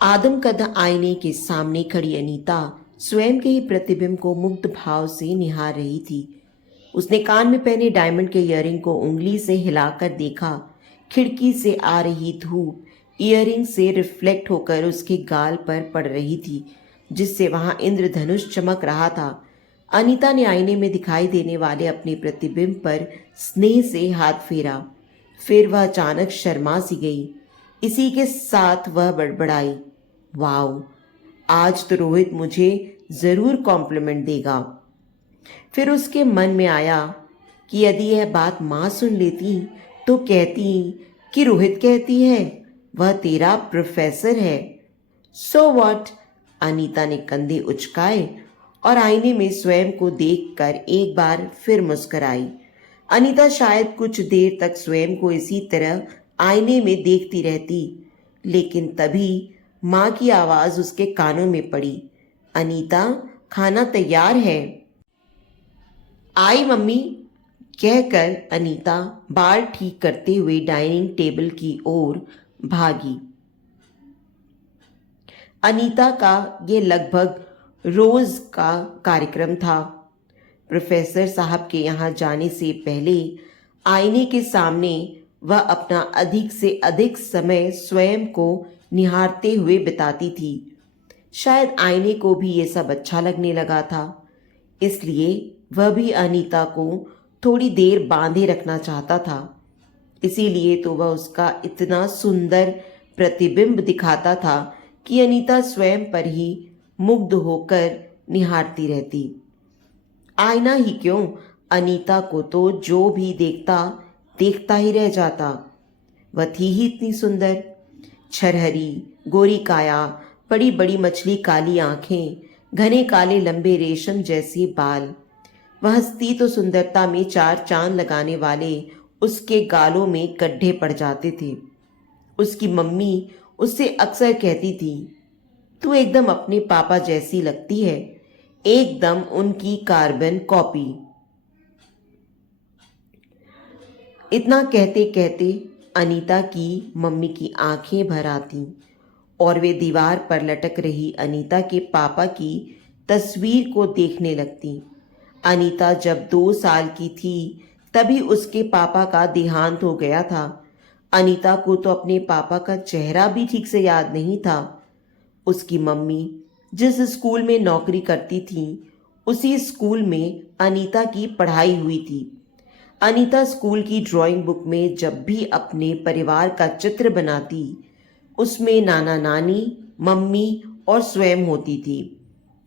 आदमकद आईने के सामने खड़ी अनीता स्वयं के ही प्रतिबिंब को मुग्ध भाव से निहार रही थी। उसने कान में पहने डायमंड के इयररिंग को उंगली से हिलाकर देखा। खिड़की से आ रही धूप इयररिंग से रिफ्लेक्ट होकर उसके गाल पर पड़ रही थी, जिससे वहां इंद्रधनुष चमक रहा था। अनीता ने आईने में दिखाई देने वाले अपने प्रतिबिंब पर स्नेह से हाथ फेरा। फिर वह अचानक शर्मा सी गई। इसी के साथ वह बड़बड़ाई, वाओ, आज तो रोहित मुझे जरूर कॉम्प्लीमेंट देगा। फिर उसके मन में आया कि यदि यह बात माँ सुन लेती तो कहती कि रोहित कहती है वह तेरा प्रोफेसर है। So what. अनीता ने कंधे उचकाए और आईने में स्वयं को देखकर एक बार फिर मुस्कुराई। अनीता शायद कुछ देर तक स्वयं को इसी तरह आईने में देखती रहती, लेकिन तभी माँ की आवाज उसके कानों में पड़ी, अनीता, खाना तैयार है। आई मम्मी, कहकर अनीता बाल ठीक करते हुए डाइनिंग टेबल की ओर भागी। अनीता का ये लगभग रोज का कार्यक्रम था। प्रोफेसर साहब के यहाँ जाने से पहले आईने के सामने वह अपना अधिक से अधिक समय स्वयं को निहारते हुए बिताती थी। शायद आईने को भी ये सब अच्छा लगने लगा था, इसलिए वह भी अनीता को थोड़ी देर बांधे रखना चाहता था। इसीलिए तो वह उसका इतना सुंदर प्रतिबिंब दिखाता था कि अनीता स्वयं पर ही मुग्ध होकर निहारती रहती। आईना ही क्यों, अनीता को तो जो भी देखता देखता ही रह जाता। वह थी ही इतनी सुंदर, छरहरी, गोरी काया, बड़ी बड़ी मछली काली आंखें, घने काले लंबे रेशम जैसे बाल। वह हंसती तो सुंदरता में चार चांद लगाने वाले उसके गालों में गड्ढे पड़ जाते थे। उसकी मम्मी उससे अक्सर कहती थी, तू एकदम अपने पापा जैसी लगती है, एकदम उनकी कार्बन कॉपी। इतना कहते कहते अनीता की मम्मी की आंखें भर आती और वे दीवार पर लटक रही अनीता के पापा की तस्वीर को देखने लगती। अनीता जब 2 साल की थी तभी उसके पापा का देहांत हो गया था। अनीता को तो अपने पापा का चेहरा भी ठीक से याद नहीं था। उसकी मम्मी जिस स्कूल में नौकरी करती थी उसी स्कूल में अनीता की पढ़ाई हुई थी। अनीता स्कूल की ड्राइंग बुक में जब भी अपने परिवार का चित्र बनाती, उसमें नाना नानी, मम्मी और स्वयं होती थी।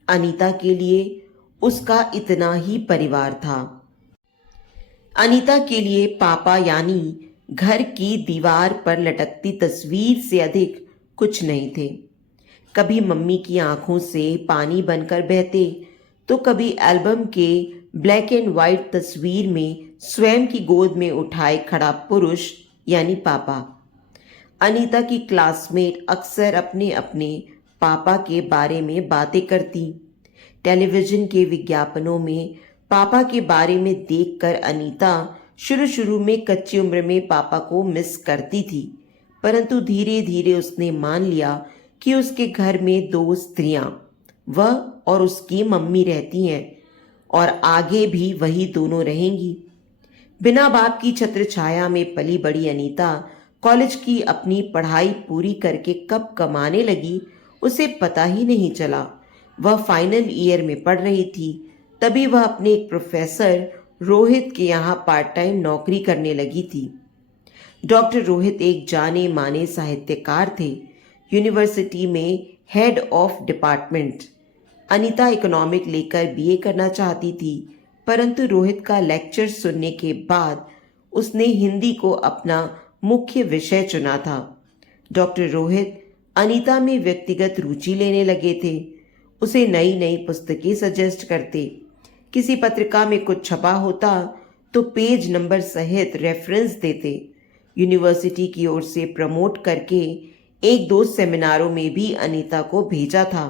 अनीता के लिए उसका इतना ही परिवार था। अनीता के लिए पापा यानी घर की दीवार पर लटकती तस्वीर से अधिक कुछ नहीं थे। कभी मम्मी की आंखों से पानी बनकर बहते तो कभी एल्बम के ब्लैक एंड व्हाइट तस्वीर में स्वयं की गोद में उठाए खड़ा पुरुष यानी पापा। अनीता की क्लासमेट अक्सर अपने अपने पापा के बारे में बातें करती। टेलीविजन के विज्ञापनों में पापा के बारे में देखकर अनीता शुरू शुरू में कच्ची उम्र में पापा को मिस करती थी, परंतु धीरे धीरे उसने मान लिया कि उसके घर में 2 स्त्रियां, वह और उसकी मम्मी रहती हैं और आगे भी वही दोनों रहेंगी। बिना बाप की छत्र छाया में पली बड़ी अनीता कॉलेज की अपनी पढ़ाई पूरी करके कब कमाने लगी उसे पता ही नहीं चला। वह फाइनल ईयर में पढ़ रही थी, तभी वह अपने एक प्रोफेसर रोहित के यहाँ पार्ट टाइम नौकरी करने लगी थी। डॉक्टर रोहित एक जाने माने साहित्यकार थे, यूनिवर्सिटी में head of department. Anita economic लेकर बीए करना चाहती थी, परंतु रोहित का लेक्चर सुनने के बाद उसने हिंदी को अपना मुख्य विषय चुना था। डॉक्टर रोहित अनीता में व्यक्तिगत रुचि लेने लगे थे। उसे नई नई पुस्तकें सजेस्ट करते। किसी पत्रिका में कुछ छपा होता तो पेज नंबर सहित रेफरेंस देते। यूनिवर्सिटी की ओर से प्रमोट करके 1-2 सेमिनारों में भी अनीता को भेजा था।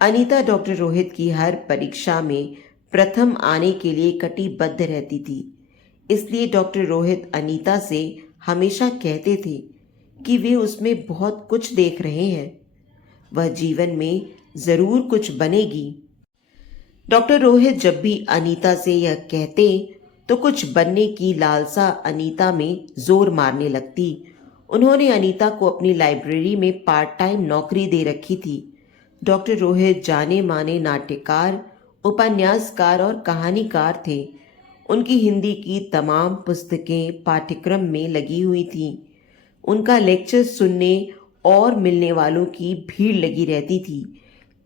अनीता डॉक्टर रोहित की हर परीक्षा में प्रथम आने के लिए कटिबद्ध रहती थी। इसलिए डॉक्टर रोहित अनीता से हमेशा कहते थे कि वे उसमें बहुत कुछ देख रहे हैं। वह जीवन में जरूर कुछ बनेगी। डॉक्टर रोहित जब भी अनीता से यह कहते तो कुछ बनने की लालसा अनीता में जोर मारने लगती। उन्होंने अनीता को अपनी लाइब्रेरी में पार्ट टाइम नौकरी दे रखी थी। डॉक्टर रोहित जाने माने नाट्यकार, उपन्यासकार और कहानीकार थे। उनकी हिंदी की तमाम पुस्तकें पाठ्यक्रम में लगी हुई थीं। उनका लेक्चर सुनने और मिलने वालों की भीड़ लगी रहती थी।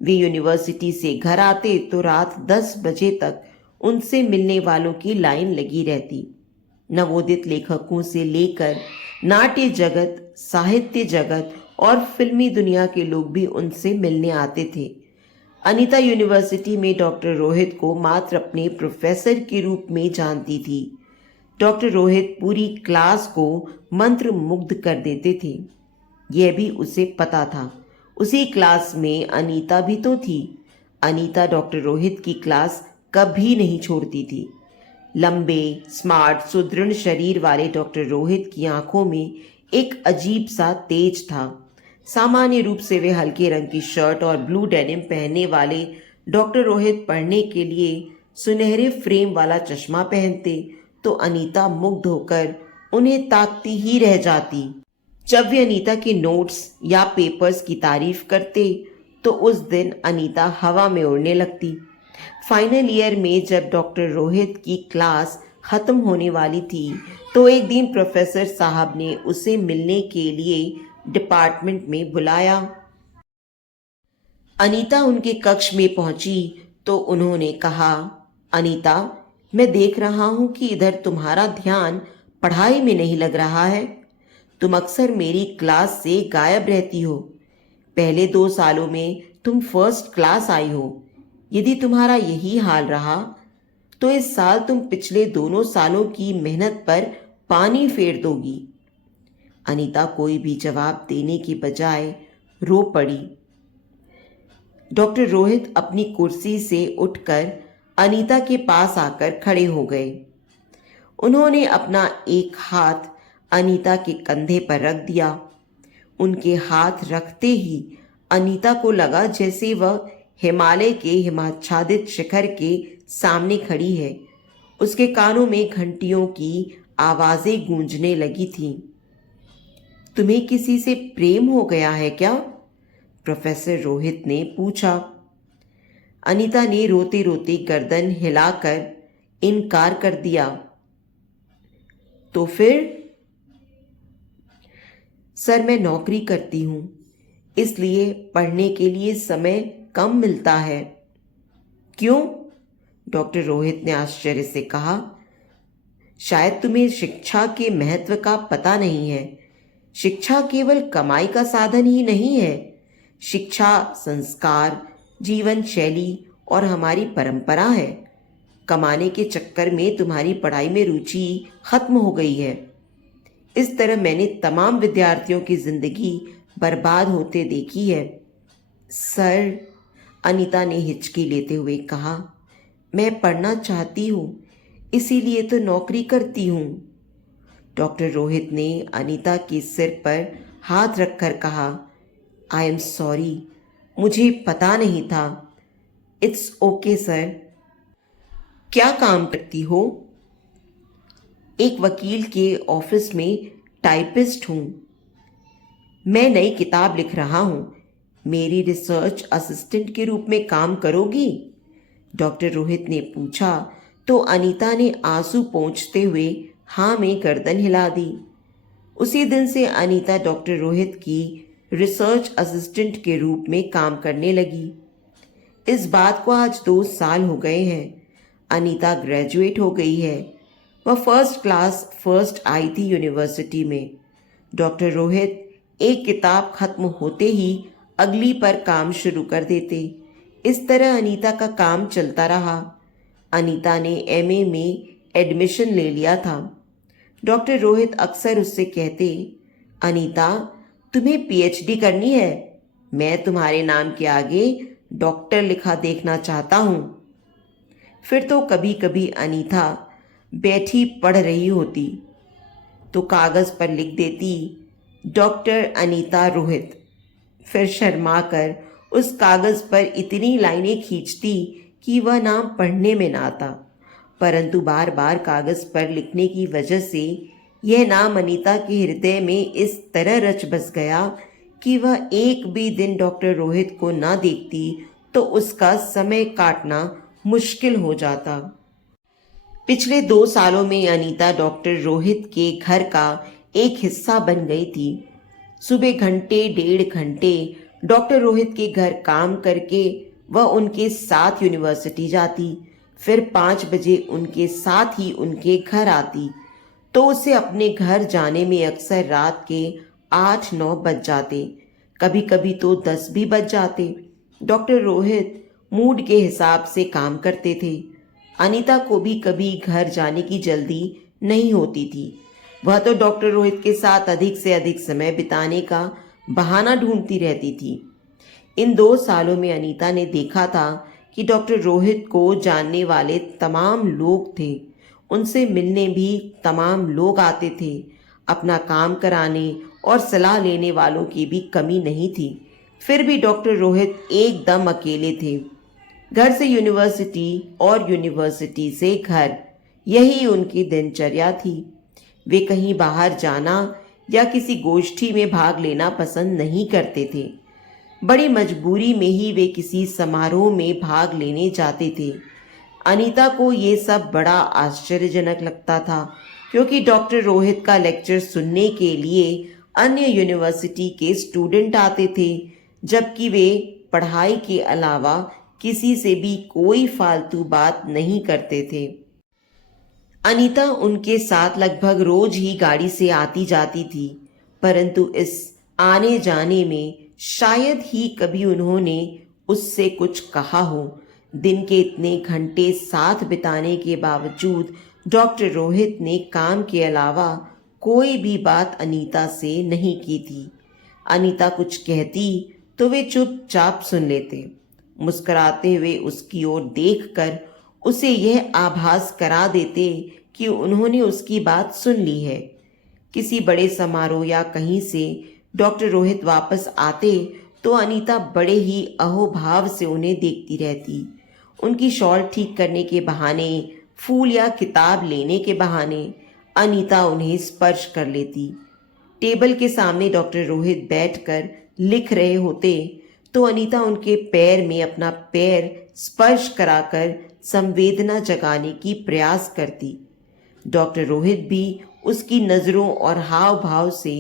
वे यूनिवर्सिटी से घर आते तो रात 10 बजे तक उनसे मिलने वालों की लाइन लगी रहती। नवोदित लेखकों से लेकर नाट्य जगत, साहित्य जगत और फिल्मी दुनिया के लोग भी उनसे मिलने आते थे। अनीता यूनिवर्सिटी में डॉक्टर रोहित को मात्र अपने प्रोफेसर के रूप में जानती थी। डॉक्टर रोहित पूरी क्लास को मंत्र मुग्ध कर देते थे। यह भी उसे पता था। उसी क्लास में अनीता भी तो थी। अनीता डॉक्टर रोहित की क्लास कभी नहीं छोड़ती थी। लंबे, स्मार्ट, सुदृढ़ शरीर वाले डॉक्टर रोहित की आंखों में एक अजीब सा तेज था। सामान्य रूप से वे हल्के रंग की शर्ट और ब्लू डेनिम पहनने वाले डॉक्टर रोहित पढ़ने के लिए सुनहरे फ्रेम वाला चश्मा पहनते तो अनीता मुग्ध होकर उन्हें ताकती ही रह जाती। जब वे अनीता के नोट्स या पेपर्स की तारीफ करते तो उस दिन अनीता हवा में उड़ने लगती। फाइनल ईयर में जब डॉक्टर रोहित की क्लास खत्म होने वाली थी तो एक दिन प्रोफेसर साहब ने उसे मिलने के लिए डिपार्टमेंट में बुलाया। अनीता उनके कक्ष में पहुंची तो उन्होंने कहा, अनीता, मैं देख रहा हूं कि इधर तुम्हारा ध्यान पढ़ाई में नहीं लग रहा है। तुम अक्सर मेरी क्लास से गायब रहती हो। पहले 2 सालों में तुम फर्स्ट क्लास आई हो। यदि तुम्हारा यही हाल रहा तो इस साल तुम पिछले दोनों सालों की मेहनत पर पानी फेर दोगी। अनीता कोई भी जवाब देने के बजाय रो पड़ी। डॉक्टर रोहित अपनी कुर्सी से उठकर अनीता के पास आकर खड़े हो गए। उन्होंने अपना एक हाथ अनीता के कंधे पर रख दिया। उनके हाथ रखते ही अनीता को लगा जैसे वह हिमालय के हिमाच्छादित शिखर के सामने खड़ी है। उसके कानों में घंटियों की आवाजें गूंजने लगी थीं। तुम्हें किसी से प्रेम हो गया है क्या? प्रोफेसर रोहित ने पूछा। अनीता ने रोते रोते गर्दन हिलाकर इनकार कर दिया। तो फिर? सर, मैं नौकरी करती हूँ, इसलिए पढ़ने के लिए समय कम मिलता है। क्यों? डॉक्टर रोहित ने आश्चर्य से कहा। शायद तुम्हें शिक्षा के महत्व का पता नहीं है। शिक्षा केवल कमाई का साधन ही नहीं है। शिक्षा संस्कार, जीवन शैली और हमारी परंपरा है। कमाने के चक्कर में तुम्हारी पढ़ाई में रुचि खत्म हो गई है। इस तरह मैंने तमाम विद्यार्थियों की जिंदगी बर्बाद होते देखी है। सर, अनीता ने हिचकी लेते हुए कहा, मैं पढ़ना चाहती हूँ, इसीलिए तो नौकरी करती हूँ। डॉक्टर रोहित ने अनीता के सिर पर हाथ रखकर कहा, आई एम सॉरी, मुझे पता नहीं था। It's okay sir. क्या काम करती हो? एक वकील के ऑफिस में टाइपिस्ट हूँ। मैं नई किताब लिख रहा हूँ। मेरी रिसर्च असिस्टेंट के रूप में काम करोगी? डॉक्टर रोहित ने पूछा तो अनीता ने आंसू पोंछते हुए हाँ में गर्दन हिला दी। उसी दिन से अनीता डॉक्टर रोहित की रिसर्च असिस्टेंट के रूप में काम करने लगी। इस बात को आज 2 साल हो गए हैं। अनीता ग्रेजुएट हो गई है। वह फर्स्ट क्लास फर्स्ट आई थी यूनिवर्सिटी में। डॉक्टर रोहित एक किताब खत्म होते ही अगली पर काम शुरू कर देते। इस तरह अनीता का काम चलता रहा। अनीता ने एमए में एडमिशन ले लिया था। डॉक्टर रोहित अक्सर उससे कहते, अनीता, तुम्हें पीएचडी करनी है। मैं तुम्हारे नाम के आगे डॉक्टर लिखा देखना चाहता हूँ। फिर तो कभी कभी अनीता बैठी पढ़ रही होती तो कागज पर लिख देती, डॉक्टर अनीता रोहित। फिर शर्माकर उस कागज पर इतनी लाइनें खींचती कि वह नाम पढ़ने में ना आता। परंतु बार बार कागज पर लिखने की वजह से यह नाम अनीता के हृदय में इस तरह रच बस गया कि वह एक भी दिन डॉक्टर रोहित को ना देखती तो उसका समय काटना मुश्किल हो जाता। पिछले 2 सालों में अनीता डॉक्टर रोहित के घर का एक हिस्सा बन गई थी। सुबह घंटे 1.5 घंटे डॉक्टर रोहित के घर काम करके वह उनके साथ यूनिवर्सिटी जाती, फिर 5 बजे उनके साथ ही उनके घर आती, तो उसे अपने घर जाने में अक्सर रात के 8-9 बज जाते, कभी कभी तो 10 भी बज जाते। डॉक्टर रोहित मूड के हिसाब से काम करते थे। अनीता को भी कभी घर जाने की जल्दी नहीं होती थी। वह तो डॉक्टर रोहित के साथ अधिक से अधिक समय बिताने का बहाना ढूंढती रहती थी। इन 2 सालों में अनीता ने देखा था कि डॉक्टर रोहित को जानने वाले तमाम लोग थे, उनसे मिलने भी तमाम लोग आते थे। अपना काम कराने और सलाह लेने वालों की भी कमी नहीं थी। फिर भी डॉक्टर रोहित एकदम अकेले थे। घर से यूनिवर्सिटी और यूनिवर्सिटी से घर, यही उनकी दिनचर्या थी। वे कहीं बाहर जाना या किसी गोष्ठी में भाग लेना पसंद नहीं करते थे। बड़ी मजबूरी में ही वे किसी समारोह में भाग लेने जाते थे। अनीता को ये सब बड़ा आश्चर्यजनक लगता था, क्योंकि डॉक्टर रोहित का लेक्चर सुनने के लिए अन्य यूनिवर्सिटी के स्टूडेंट आते थे, जबकि वे पढ़ाई के अलावा किसी से भी कोई फालतू बात नहीं करते थे। अनीता उनके साथ लगभग रोज ही गाड़ी से आती जाती थी, परंतु इस आने जाने में शायद ही कभी उन्होंने उससे कुछ कहा हो। दिन के इतने घंटे साथ बिताने के बावजूद डॉक्टर रोहित ने काम के अलावा कोई भी बात अनीता से नहीं की थी। अनीता कुछ कहती तो वे चुपचाप सुन लेते, मुस्कुराते हुए उसकी ओर देखकर उसे यह आभास करा देते कि उन्होंने उसकी बात सुन ली है। किसी बड़े समारोह या कहीं से डॉक्टर रोहित वापस आते तो अनीता बड़े ही अहोभाव से उन्हें देखती रहती। उनकी शॉल ठीक करने के बहाने, फूल या किताब लेने के बहाने अनीता उन्हें स्पर्श कर लेती। टेबल के सामने डॉक्टर रोहित बैठकर लिख रहे होते तो अनीता उनके पैर में अपना पैर स्पर्श कराकर संवेदना जगाने की प्रयास करती। डॉक्टर रोहित भी उसकी नज़रों और हाव भाव से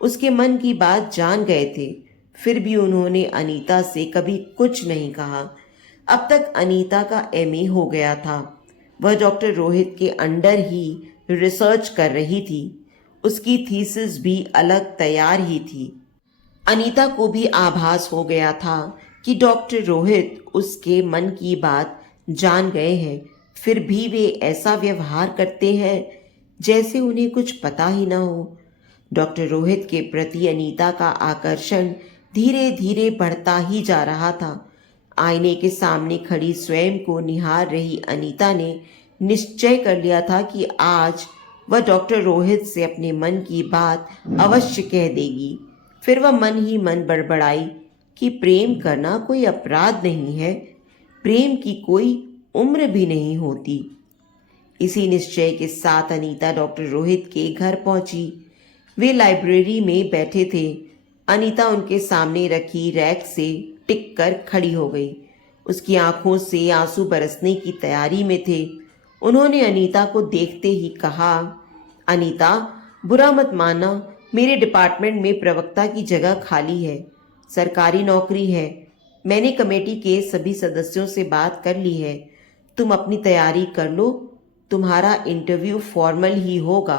उसके मन की बात जान गए थे, फिर भी उन्होंने अनीता से कभी कुछ नहीं कहा। अब तक अनीता का एमए हो गया था। वह डॉक्टर रोहित के अंडर ही रिसर्च कर रही थी। उसकी थीसिस भी अलग तैयार ही थी। अनीता को भी आभास हो गया था कि डॉक्टर रोहित उसके मन की बात जान गए हैं, फिर भी वे ऐसा व्यवहार करते हैं जैसे उन्हें कुछ पता ही ना हो। डॉक्टर रोहित के प्रति अनीता का आकर्षण धीरे धीरे बढ़ता ही जा रहा था। आईने के सामने खड़ी स्वयं को निहार रही अनीता ने निश्चय कर लिया था कि आज वह डॉक्टर रोहित से अपने मन की बात अवश्य कह देगी। फिर वह मन ही मन बड़बड़ाई कि प्रेम करना कोई अपराध नहीं है, प्रेम की कोई उम्र भी नहीं होती। इसी निश्चय के साथ अनीता डॉक्टर रोहित के घर पहुंची। वे लाइब्रेरी में बैठे थे। अनीता उनके सामने रखी रैक से टिक कर खड़ी हो गई। उसकी आंखों से आंसू बरसने की तैयारी में थे। उन्होंने अनीता को देखते ही कहा, अनीता, बुरा मत मानना, मेरे डिपार्टमेंट में प्रवक्ता की जगह खाली है, सरकारी नौकरी है। मैंने कमेटी के सभी सदस्यों से बात कर ली है। तुम अपनी तैयारी कर लो, तुम्हारा इंटरव्यू फॉर्मल ही होगा।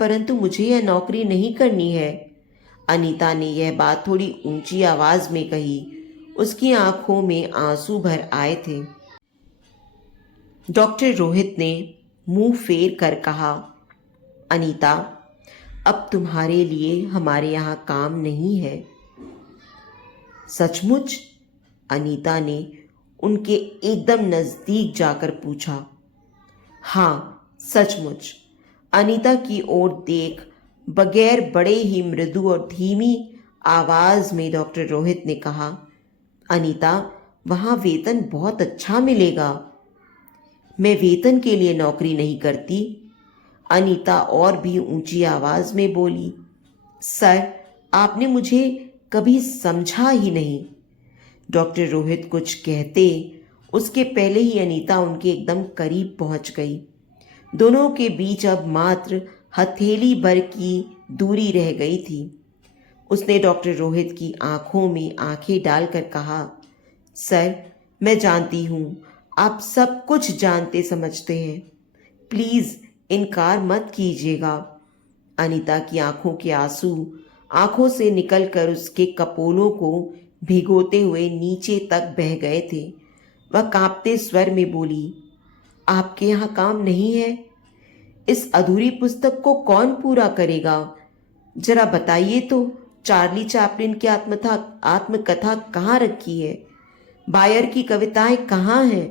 परंतु मुझे यह नौकरी नहीं करनी है। अनीता ने यह बात थोड़ी ऊंची आवाज में कही। उसकी आंखों में आंसू भर आए थे। डॉक्टर रोहित ने मुंह फेर कर कहा, अनीता, अब तुम्हारे लिए हमारे यहाँ काम नहीं है। सचमुच? अनीता ने उनके एकदम नजदीक जाकर पूछा। हाँ, सचमुच। अनीता की ओर देख बगैर बड़े ही मृदु और धीमी आवाज में डॉक्टर रोहित ने कहा। अनीता, वहां वेतन बहुत अच्छा मिलेगा। मैं वेतन के लिए नौकरी नहीं करती, अनीता और भी ऊंची आवाज में बोली। सर, आपने मुझे कभी समझा ही नहीं। डॉक्टर रोहित कुछ कहते उसके पहले ही अनीता उनके एकदम करीब पहुंच गई। दोनों के बीच अब मात्र हथेली भर की दूरी रह गई थी। उसने डॉक्टर रोहित की आंखों में आंखें डालकर कहा, सर, मैं जानती हूं आप सब कुछ जानते समझते हैं, प्लीज इनकार मत कीजिएगा। अनीता की आंखों के आंसू आंखों से निकलकर उसके कपोलों को भिगोते हुए नीचे तक बह गए थे। वह कांपते स्वर में बोली, आपके यहाँ काम नहीं है? इस अधूरी पुस्तक को कौन पूरा करेगा? जरा बताइए तो, चार्ली चैपलिन की आत्मकथा कहाँ रखी है? बायर की कविताएं कहाँ हैं?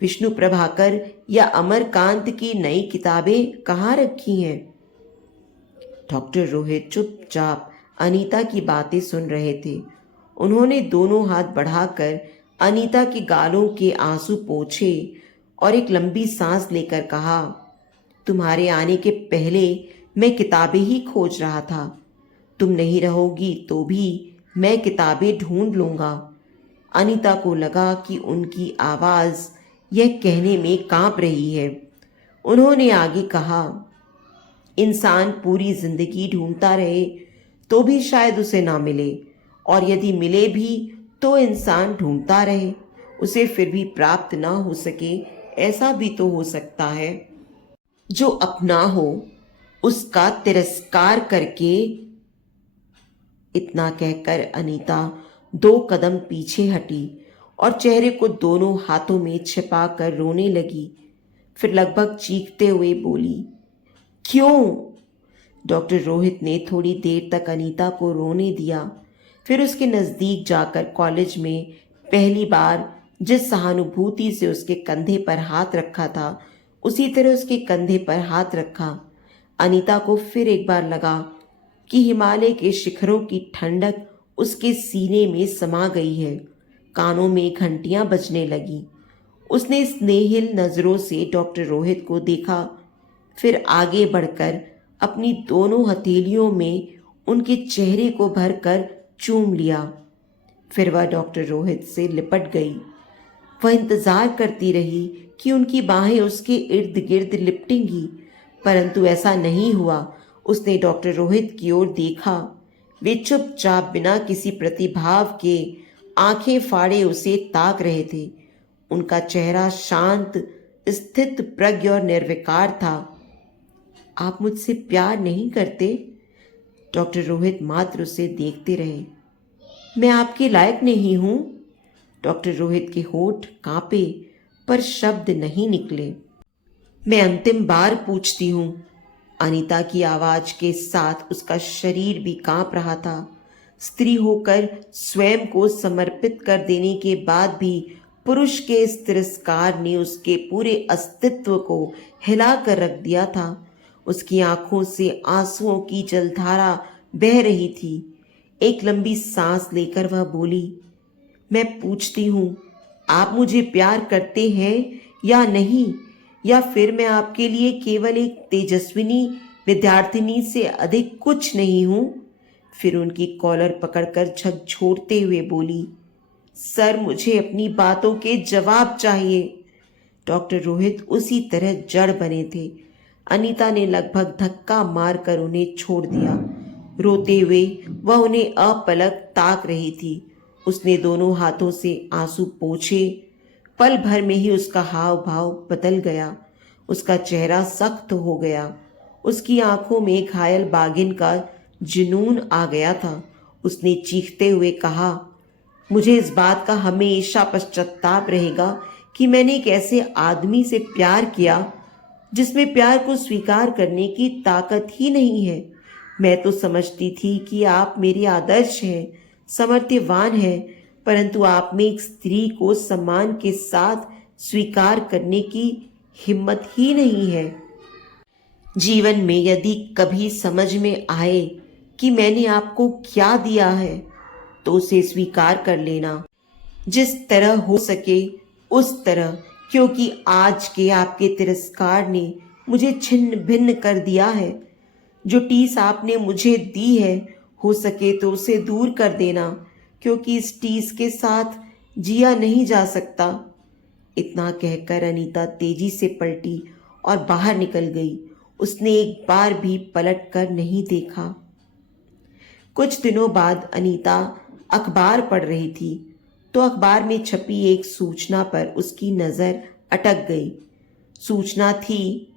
विष्णु प्रभाकर या अमरकांत की नई किताबें कहाँ रखी हैं? डॉक्टर रोहित चुपचाप अनीता की बातें सुन रहे थे। उन्होंने दोनों हाथ बढ़ाकर अनीता के गालों के आंसू पोंछे और एक लंबी सांस लेकर कहा, तुम्हारे आने के पहले मैं किताबें ही खोज रहा था। तुम नहीं रहोगी तो भी मैं किताबें ढूंढ लूंगा। अनीता को लगा कि उनकी आवाज यह कहने में कांप रही है। उन्होंने आगे कहा, इंसान पूरी जिंदगी ढूंढता रहे तो भी शायद उसे ना मिले, और यदि मिले भी तो इंसान ढूंढता रहे, उसे फिर भी प्राप्त ना हो सके। ऐसा भी तो हो सकता है जो अपना हो उसका तिरस्कार करके। इतना कहकर अनीता 2 कदम पीछे हटी और चेहरे को दोनों हाथों में छिपाकर रोने लगी। फिर लगभग चीखते हुए बोली, क्यों? डॉक्टर रोहित ने थोड़ी देर तक अनीता को रोने दिया। फिर उसके नज़दीक जाकर कॉलेज में पहली बार जिस सहानुभूति से उसके कंधे पर हाथ रखा था, उसी तरह उसके कंधे पर हाथ रखा। अनीता को फिर एक बार लगा कि हिमालय के शिखरों की ठंडक उसके सीने में समा गई है। कानों में घंटियां बजने लगी। उसने स्नेहिल नजरों से डॉक्टर रोहित को देखा, फिर आगे बढ़कर अपनी दोनों हथेलियों में उनके चेहरे को भरकर चूम लिया। फिर वह डॉक्टर रोहित से लिपट गई। वह इंतजार करती रही कि उनकी बाहें उसके इर्द गिर्द लिपटेंगी, परंतु ऐसा नहीं हुआ। उसने डॉक्टर रोहित की ओर देखा। वे चुपचाप बिना किसी प्रतिभाव के आंखें फाड़े उसे ताक रहे थे। उनका चेहरा शांत, स्थित प्रज्ञ और निर्विकार था। आप मुझसे प्यार नहीं करते? डॉक्टर रोहित मात्र उसे देखते रहे। मैं आपके लायक नहीं हूं? डॉक्टर रोहित के होठ कांपे पर शब्द नहीं निकले। मैं अंतिम बार पूछती हूं। अनीता की आवाज के साथ उसका शरीर भी कांप रहा था। स्त्री होकर स्वयं को समर्पित कर देने के बाद भी पुरुष के इस तिरस्कार ने उसके पूरे अस्तित्व को हिला कर रख दिया था। उसकी आंखों से आंसुओं की जलधारा बह रही थी। एक लंबी सांस लेकर वह बोली, मैं पूछती हूँ, आप मुझे प्यार करते हैं या नहीं? या फिर मैं आपके लिए केवल एक तेजस्विनी विद्यार्थिनी से अधिक कुछ नहीं हूं? फिर उनकी कॉलर पकड़कर झकझोरते हुए बोली, सर, मुझे अपनी बातों के जवाब चाहिए। डॉक्टर रोहित उसी तरह जड़ बने थे। अनीता ने लगभग धक्का मारकर उन्हें छोड़ दिया। रोते हुए वह उन्हें अपलक ताक रही थी। उसने दोनों हाथों से आंसू पोंछे। पल भर में ही उसका हाव भाव बदल गया। उसका चेहरा सख्त हो गया। उसकी आंखों में घायल बाघिन का जुनून आ गया था। उसने चीखते हुए कहा, मुझे इस बात का हमेशा पश्चाताप रहेगा कि मैंने एक ऐसे आदमी से प्यार किया जिसमें प्यार को स्वीकार करने की ताकत ही नहीं है। मैं तो समझती थी कि आप मेरे आदर्श हैं, समर्थ्यवान हैं, परंतु आप में एक स्त्री को सम्मान के साथ स्वीकार करने की हिम्मत ही नहीं है। जीवन में यदि कभी समझ में आए कि मैंने आपको क्या दिया है तो उसे स्वीकार कर लेना, जिस तरह हो सके उस तरह, क्योंकि आज के आपके तिरस्कार ने मुझे छिन्न भिन्न कर दिया है। जो टीस आपने मुझे दी है, हो सके तो उसे दूर कर देना, क्योंकि इस टीस के साथ जिया नहीं जा सकता। इतना कहकर अनीता तेजी से पलटी और बाहर निकल गई। उसने एक बार भी पलट कर नहीं देखा। कुछ दिनों बाद अनीता अखबार पढ़ रही थी तो अखबार में छपी एक सूचना पर उसकी नज़र अटक गई। सूचना थी,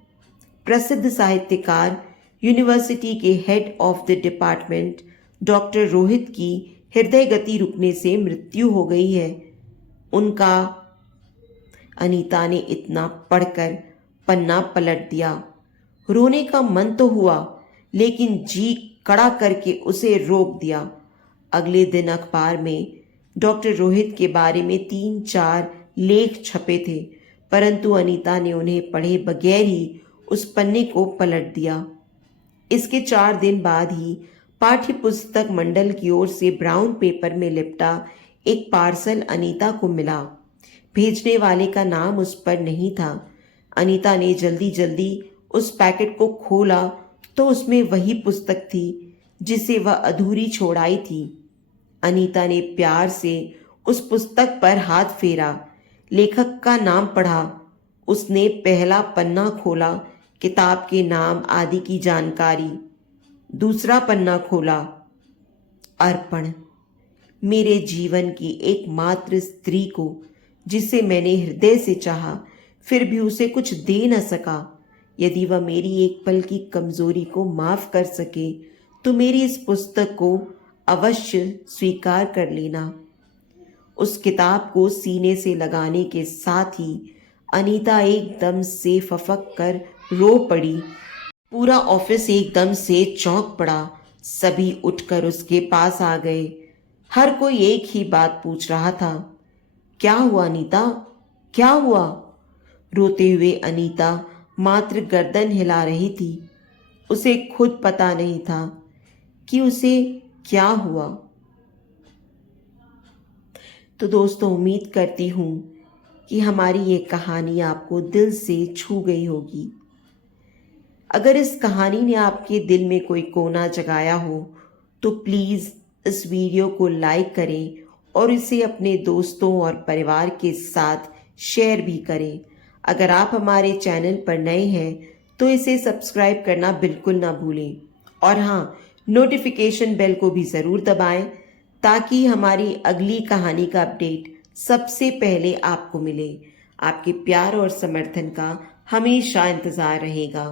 प्रसिद्ध साहित्यकार, यूनिवर्सिटी के head of the department doctor Rohit की हृदय गति रुकने से मृत्यु हो गई है। उनका। अनीता ने इतना पढ़कर पन्ना पलट दिया। रोने का मन तो हुआ, लेकिन जी कड़ा करके उसे रोक दिया। अगले दिन अखबार में डॉक्टर रोहित के बारे में 3-4 लेख छपे थे, परंतु अनीता ने उन्हें पढ़े बगैर ही उस पन्ने को पलट दिया। इसके 4 दिन बाद ही पाठ्य पुस्तक मंडल की ओर से ब्राउन पेपर में लिपटा एक पार्सल अनीता को मिला। भेजने वाले का नाम उस पर नहीं था। अनीता ने जल्दी जल्दी उस पैकेट को खोला तो उसमें वही पुस्तक थी जिसे वह अधूरी छोड़ आई थी। अनीता ने प्यार से उस पुस्तक पर हाथ फेरा, लेखक का नाम पढ़ा। उसने पहला पन्ना खोला, किताब के नाम आदि की जानकारी। दूसरा पन्ना खोला, अर्पण। मेरे जीवन की एकमात्र स्त्री को, जिसे मैंने हृदय से चाहा, फिर भी उसे कुछ दे न सका। यदि वह मेरी एक पल की कमजोरी को माफ कर सके तो मेरी इस पुस्तक को अवश्य स्वीकार कर लेना। उस किताब को सीने से लगाने के साथ ही अनीता एकदम से फफक कर रो पड़ी। पूरा ऑफिस एकदम से चौंक पड़ा। सभी उठकर उसके पास आ गए। हर कोई एक ही बात पूछ रहा था, क्या हुआ अनीता, क्या हुआ? रोते हुए अनीता मात्र गर्दन हिला रही थी। उसे खुद पता नहीं था कि उसे क्या हुआ। तो दोस्तों, उम्मीद करती हूँ कि हमारी ये कहानी आपको दिल से छू गई होगी। अगर इस कहानी ने आपके दिल में कोई कोना जगाया हो तो प्लीज़ इस वीडियो को लाइक करें और इसे अपने दोस्तों और परिवार के साथ शेयर भी करें। अगर आप हमारे चैनल पर नए हैं तो इसे सब्सक्राइब करना बिल्कुल ना भूलें और हाँ, नोटिफिकेशन बेल को भी ज़रूर दबाएं ताकि हमारी अगली कहानी का अपडेट सबसे पहले आपको मिले। आपके प्यार और समर्थन का हमेशा इंतज़ार रहेगा।